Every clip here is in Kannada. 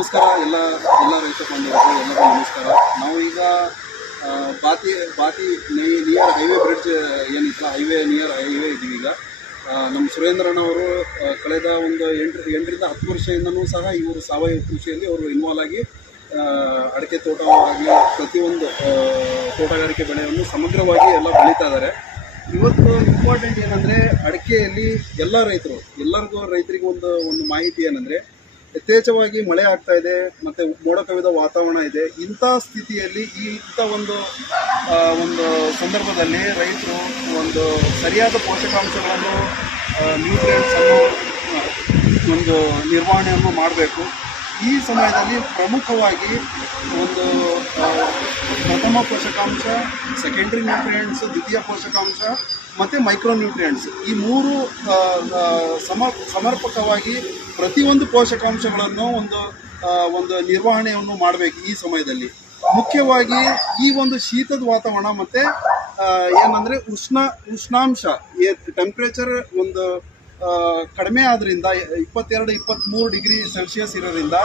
ನಮಸ್ಕಾರ ಎಲ್ಲ ರೈತ ಬಾಂಧವರಿಗೆ ಎಲ್ಲರಿಗೂ ನಮಸ್ಕಾರ. ನಾವು ಈಗ ಬಾತಿ ನಿಯರ್ ಹೈವೇ ಬ್ರಿಡ್ಜ್ ಏನಿಲ್ಲ, ನಿಯರ್ ಹೈವೇ ಇದ್ದೀವಿ. ಈಗ ನಮ್ಮ ಸುರೇಂದ್ರನವರು ಕಳೆದ ಒಂದು 8ರಿಂದ 10 ವರ್ಷದಿಂದನೂ ಸಹ ಇವರು ಸಾವಯವ ಕೃಷಿಯಲ್ಲಿ ಅವರು ಇನ್ವಾಲ್ವ್ ಆಗಿ ಅಡಿಕೆ ತೋಟವಾಗಲಿ ಪ್ರತಿಯೊಂದು ತೋಟಗಾರಿಕೆ ಬೆಳೆಯನ್ನು ಸಮಗ್ರವಾಗಿ ಎಲ್ಲ ಬೆಳೀತಾ ಇದ್ದಾರೆ. ಇವತ್ತು ಇಂಪಾರ್ಟೆಂಟ್ ಏನಂದರೆ, ಅಡಿಕೆಯಲ್ಲಿ ರೈತರಿಗೂ ಒಂದು ಮಾಹಿತಿ ಏನಂದರೆ, ಯಥೇಚ್ಛವಾಗಿ ಮಳೆ ಆಗ್ತಾ ಇದೆ ಮತ್ತು ಮೋಡ ಕವಿದ ವಾತಾವರಣ ಇದೆ. ಇಂಥ ಸ್ಥಿತಿಯಲ್ಲಿ ಇಂಥ ಒಂದು ಸಂದರ್ಭದಲ್ಲಿ ರೈತರು ಒಂದು ಸರಿಯಾದ ಪೋಷಕಾಂಶಗಳನ್ನು, ನ್ಯೂಟ್ರಿಯೆಂಟ್ಸನ್ನು ಒಂದು ನಿರ್ವಹಣೆಯನ್ನು ಮಾಡಬೇಕು. ಈ ಸಮಯದಲ್ಲಿ ಪ್ರಮುಖವಾಗಿ ಒಂದು ಪ್ರಥಮ ಪೋಷಕಾಂಶ, ಸೆಕೆಂಡ್ರಿ ನ್ಯೂಟ್ರಿಯೆಂಟ್ಸ್, ದ್ವಿತೀಯ ಪೋಷಕಾಂಶ ಮತ್ತು ಮೈಕ್ರೋ ನ್ಯೂಟ್ರಿಯೆಂಟ್ಸ್, ಈ ಮೂರು ಸಮರ್ಪಕವಾಗಿ ಪ್ರತಿಯೊಂದು ಪೋಷಕಾಂಶಗಳನ್ನು ಒಂದು ನಿರ್ವಹಣೆಯನ್ನು ಮಾಡಬೇಕು. ಈ ಸಮಯದಲ್ಲಿ ಮುಖ್ಯವಾಗಿ ಈ ಒಂದು ಶೀತದ ವಾತಾವರಣ ಮತ್ತು ಏನಂದರೆ ಉಷ್ಣಾಂಶ ಟೆಂಪ್ರೇಚರ್ ಒಂದು ಕಡಿಮೆ ಆದ್ದರಿಂದ 22-23 ಡಿಗ್ರಿ ಸೆಲ್ಸಿಯಸ್ ಇರೋದ್ರಿಂದ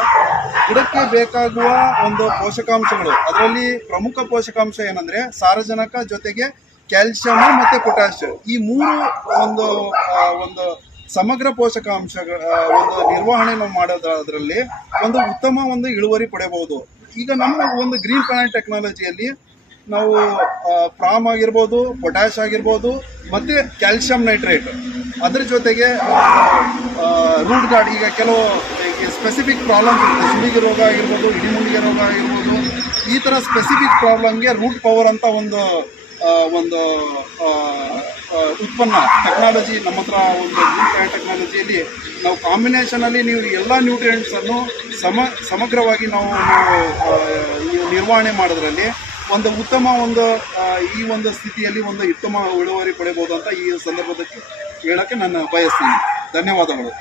ಗಿಡಕ್ಕೆ ಬೇಕಾಗುವ ಒಂದು ಪೋಷಕಾಂಶಗಳು, ಅದರಲ್ಲಿ ಪ್ರಮುಖ ಪೋಷಕಾಂಶ ಏನಂದರೆ ಸಾರಜನಕ ಜೊತೆಗೆ ಕ್ಯಾಲ್ಸಿಯಂ ಮತ್ತು ಪೊಟ್ಯಾಷ್, ಈ ಮೂರು ಒಂದು ಸಮಗ್ರ ಪೋಷಕಾಂಶಗಳ ಒಂದು ನಿರ್ವಹಣೆ ಮಾಡೋದ್ರಲ್ಲಿ ಉತ್ತಮ ಇಳುವರಿ ಪಡೆಯಬಹುದು. ಈಗ ನಮ್ಮ ಒಂದು ಗ್ರೀನ್ ಪ್ಲಾನೆಟ್ ಟೆಕ್ನಾಲಜಿಯಲ್ಲಿ ನಾವು ಪ್ರಾಮ್ ಆಗಿರ್ಬೋದು, ಪೊಟ್ಯಾಷ್ ಆಗಿರ್ಬೋದು ಮತ್ತು ಕ್ಯಾಲ್ಸಿಯಂ ನೈಟ್ರೇಟ್, ಅದ್ರ ಜೊತೆಗೆ ರೂಟ್ ಗಾರ್ಡ್, ಈಗ ಕೆಲವು ಸ್ಪೆಸಿಫಿಕ್ ಪ್ರಾಬ್ಲಮ್ ಇರುತ್ತೆ, ಸುಳಿಗೆ ರೋಗ ಆಗಿರ್ಬೋದು, ಇಡಿಮುಂಡಿಗೆ ರೋಗ ಆಗಿರ್ಬೋದು, ಈ ಥರ ಸ್ಪೆಸಿಫಿಕ್ ಪ್ರಾಬ್ಲಮ್ಗೆ ರೂಟ್ ಪವರ್ ಅಂತ ಒಂದು ಉತ್ಪನ್ನ ಟೆಕ್ನಾಲಜಿ ನಮ್ಮ ಹತ್ರ ಗ್ರೀನ್ ಟೆಕ್ನಾಲಜಿಯಲ್ಲಿ ನಾವು ಕಾಂಬಿನೇಷನಲ್ಲಿ ನೀವು ಎಲ್ಲ ನ್ಯೂಟ್ರಿಯೆಂಟ್ಸನ್ನು ಸಮಗ್ರವಾಗಿ ನಾವು ನಿರ್ವಹಣೆ ಮಾಡೋದ್ರಲ್ಲಿ ಉತ್ತಮ ಈ ಸ್ಥಿತಿಯಲ್ಲಿ ಉತ್ತಮ ಇಳುವರಿ ಪಡೆಯಬಹುದು ಅಂತ ಈ ಸಂದರ್ಭದಲ್ಲಿ ಹೇಳೋಕ್ಕೆ ನಾನು ಬಯಸ್ತೀನಿ. ಧನ್ಯವಾದಗಳು.